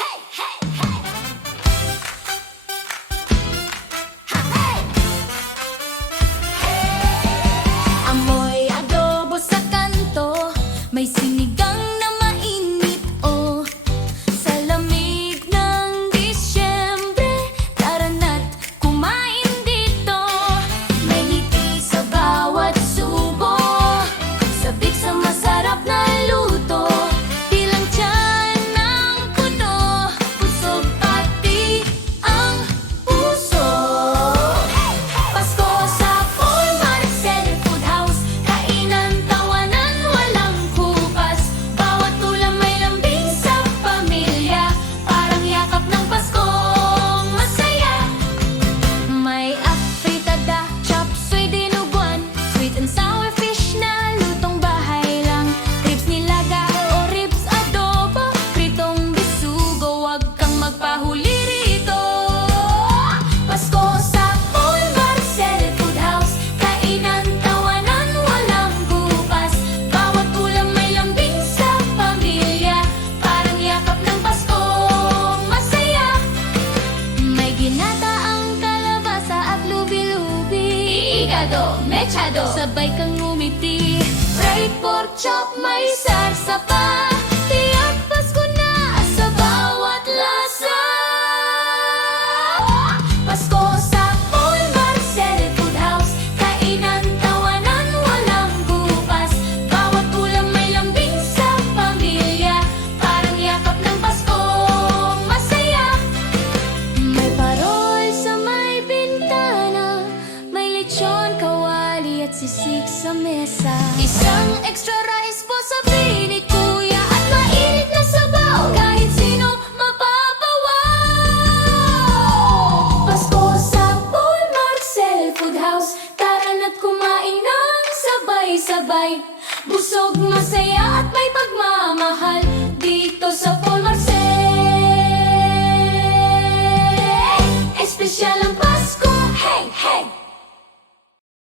hey, hey. mechado, mechado. Sabay kang umiti. Pray for chop, may sarsa pa lechon, kawali at sisig sa mesa. Isang extra rice po sa pinit kuya At mainit na sabaw. Kahit sino mapapawa Pasko sa Paul Marcel Food House. Tara na't kumain ng sabay-sabay. Busog, masaya at may pagmamahal Dito sa Paul Marcel. Espesyal ang